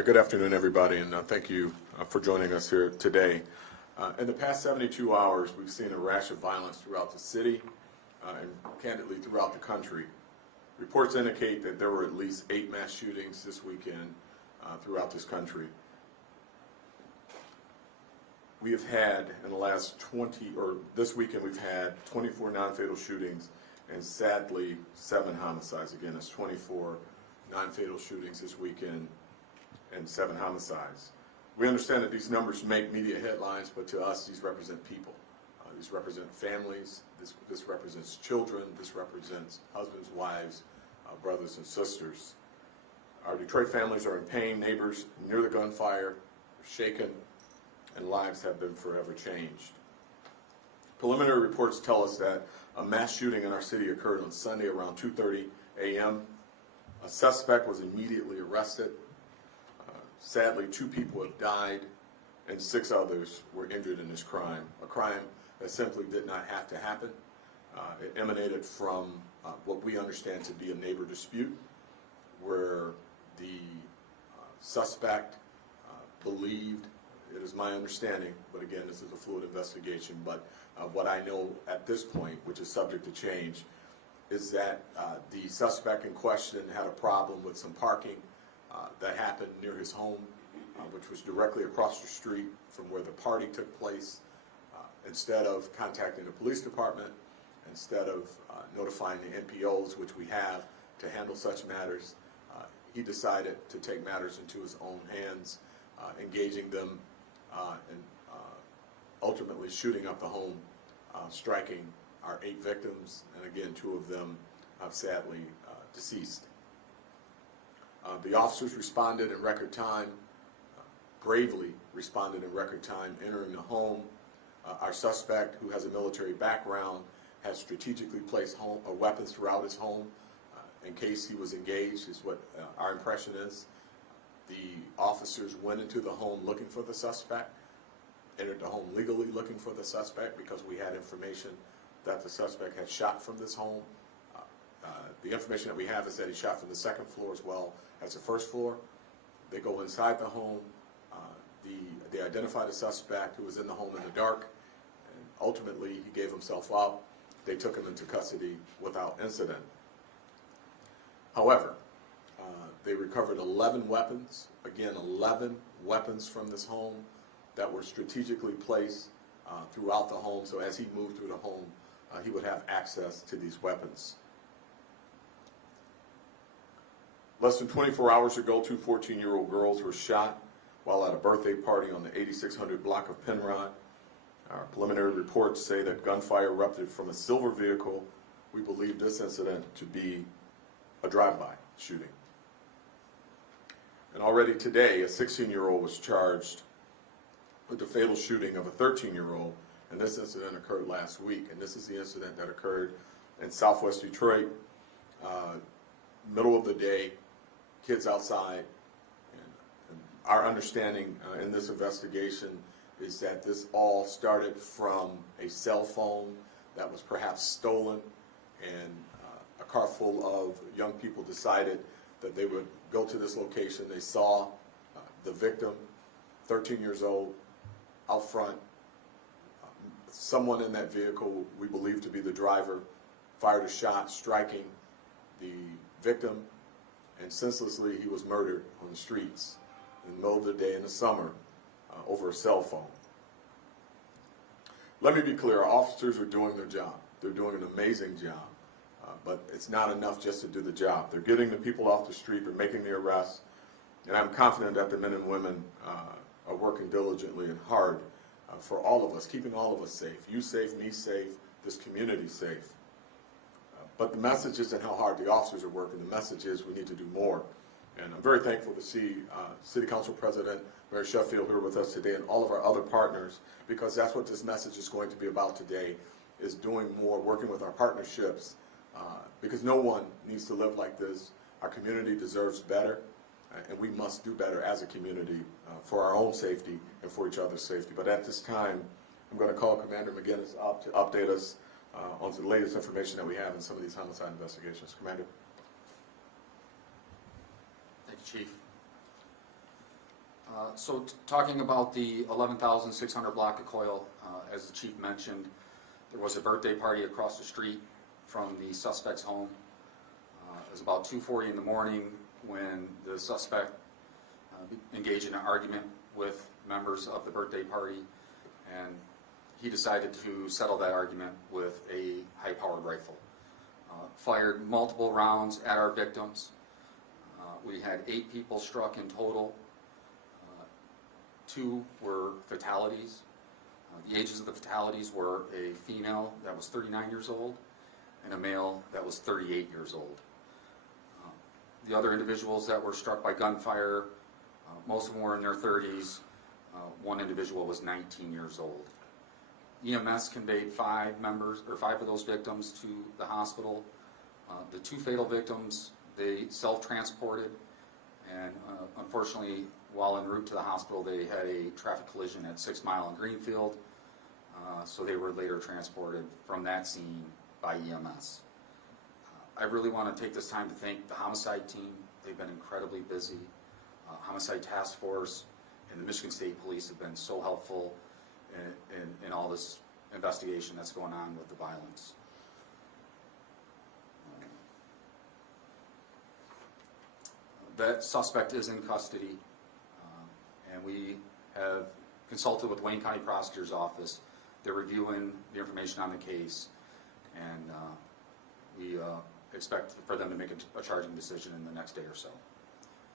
right, good afternoon, everybody, and thank you for joining us here today. In the past 72 hours, we've seen a rash of violence throughout the city and candidly throughout the country. Reports indicate that there were at least 8 mass shootings this weekend throughout this country. We have had, in the last this weekend, we've had 24 non-fatal shootings and sadly 7 homicides. Again, it's 24 non-fatal shootings this weekend and 7 homicides. We understand that these numbers make media headlines, but to us, these represent people. These represent families. This represents children. This represents husbands, wives, brothers, and sisters. Our Detroit families are in pain. Neighbors near the gunfire are shaken, and lives have been forever changed. Preliminary reports tell us that a mass shooting in our city occurred on Sunday around 2:30 a.m. A suspect was immediately arrested. Sadly, 2 people have died and 6 others were injured in this crime, a crime that simply did not have to happen. It emanated from what we understand to be a neighbor dispute where the suspect believed, it is my understanding, but again, this is a fluid investigation, but what I know at this point, which is subject to change, is that the suspect in question had a problem with some parking that happened near his home, which was directly across the street from where the party took place. Instead of contacting the police department, instead of notifying the NPOs, which we have to handle such matters, he decided to take matters into his own hands, engaging them and ultimately shooting up the home, striking our 8 victims, and again, 2 of them have sadly deceased. The officers responded in record time, bravely responded in record time, entering the home. Our suspect, who has a military background, has strategically placed weapons throughout his home in case he was engaged, is what our impression is. The officers went into the home looking for the suspect, entered the home legally looking for the suspect because we had information that the suspect had shot from this home. The information that we have is that he shot from the 2nd floor as well as the 1st floor. They go inside the home. They identify the suspect who was in the home in the dark, and ultimately he gave himself up. They took him into custody without incident. However, they recovered 11 weapons, again 11 weapons from this home that were strategically placed throughout the home, so as he moved through the home, he would have access to these weapons. Less than 24 hours ago, 2 14-year-old girls were shot while at a birthday party on the 8600 block of Penrod. Our preliminary reports say that gunfire erupted from a silver vehicle. We believe this incident to be a drive-by shooting. And already today, a 16-year-old was charged with the fatal shooting of a 13-year-old, and this incident occurred last week. And this is the incident that occurred in Southwest Detroit, middle of the day, kids outside. And our understanding in this investigation is that this all started from a cell phone that was perhaps stolen, and a car full of young people decided that they would go to this location. They saw the victim, 13 years old, out front. Someone in that vehicle, we believe to be the driver, fired a shot, striking the victim, and senselessly he was murdered on the streets in the middle of the day in the summer over a cell phone. Let me be clear, our officers are doing their job. They're doing an amazing job, but it's not enough just to do the job. They're getting the people off the street, they're making the arrests, and I'm confident that the men and women are working diligently and hard for all of us, keeping all of us safe. You safe, me safe, this community safe. But the message isn't how hard the officers are working. The message is we need to do more. And I'm very thankful to see City Council President Mayor Sheffield here with us today and all of our other partners, because that's what this message is going to be about today, is doing more, working with our partnerships, because no one needs to live like this. Our community deserves better, and we must do better as a community for our own safety and for each other's safety. But at this time, I'm going to call Commander McGinnis up to update us on the latest information that we have in some of these homicide investigations. Commander. Thank you, Chief. Talking about the 11,600 block of coil, as the chief mentioned, there was a birthday party across the street from the suspect's home. It was about 2:40 in the morning when the suspect engaged in an argument with members of the birthday party, and he decided to settle that argument with a high-powered rifle. Fired multiple rounds at our victims. We had 8 people struck in total. 2 were fatalities. The ages of the fatalities were a female that was 39 years old and a male that was 38 years old. The other individuals that were struck by gunfire, most of them were in their 30s. One individual was 19 years old. EMS conveyed 5 of those victims to the hospital. The 2 fatal victims, they self-transported, and unfortunately, while en route to the hospital, they had a traffic collision at 6 Mile and Greenfield, so they were later transported from that scene by EMS. I really want to take this time to thank the homicide team. They've been incredibly busy. Homicide Task Force and the Michigan State Police have been so helpful in all this investigation that's going on with the violence. That suspect is in custody, and we have consulted with Wayne County Prosecutor's Office. They're reviewing the information on the case, and we expect for them to make a charging decision in the next day or so.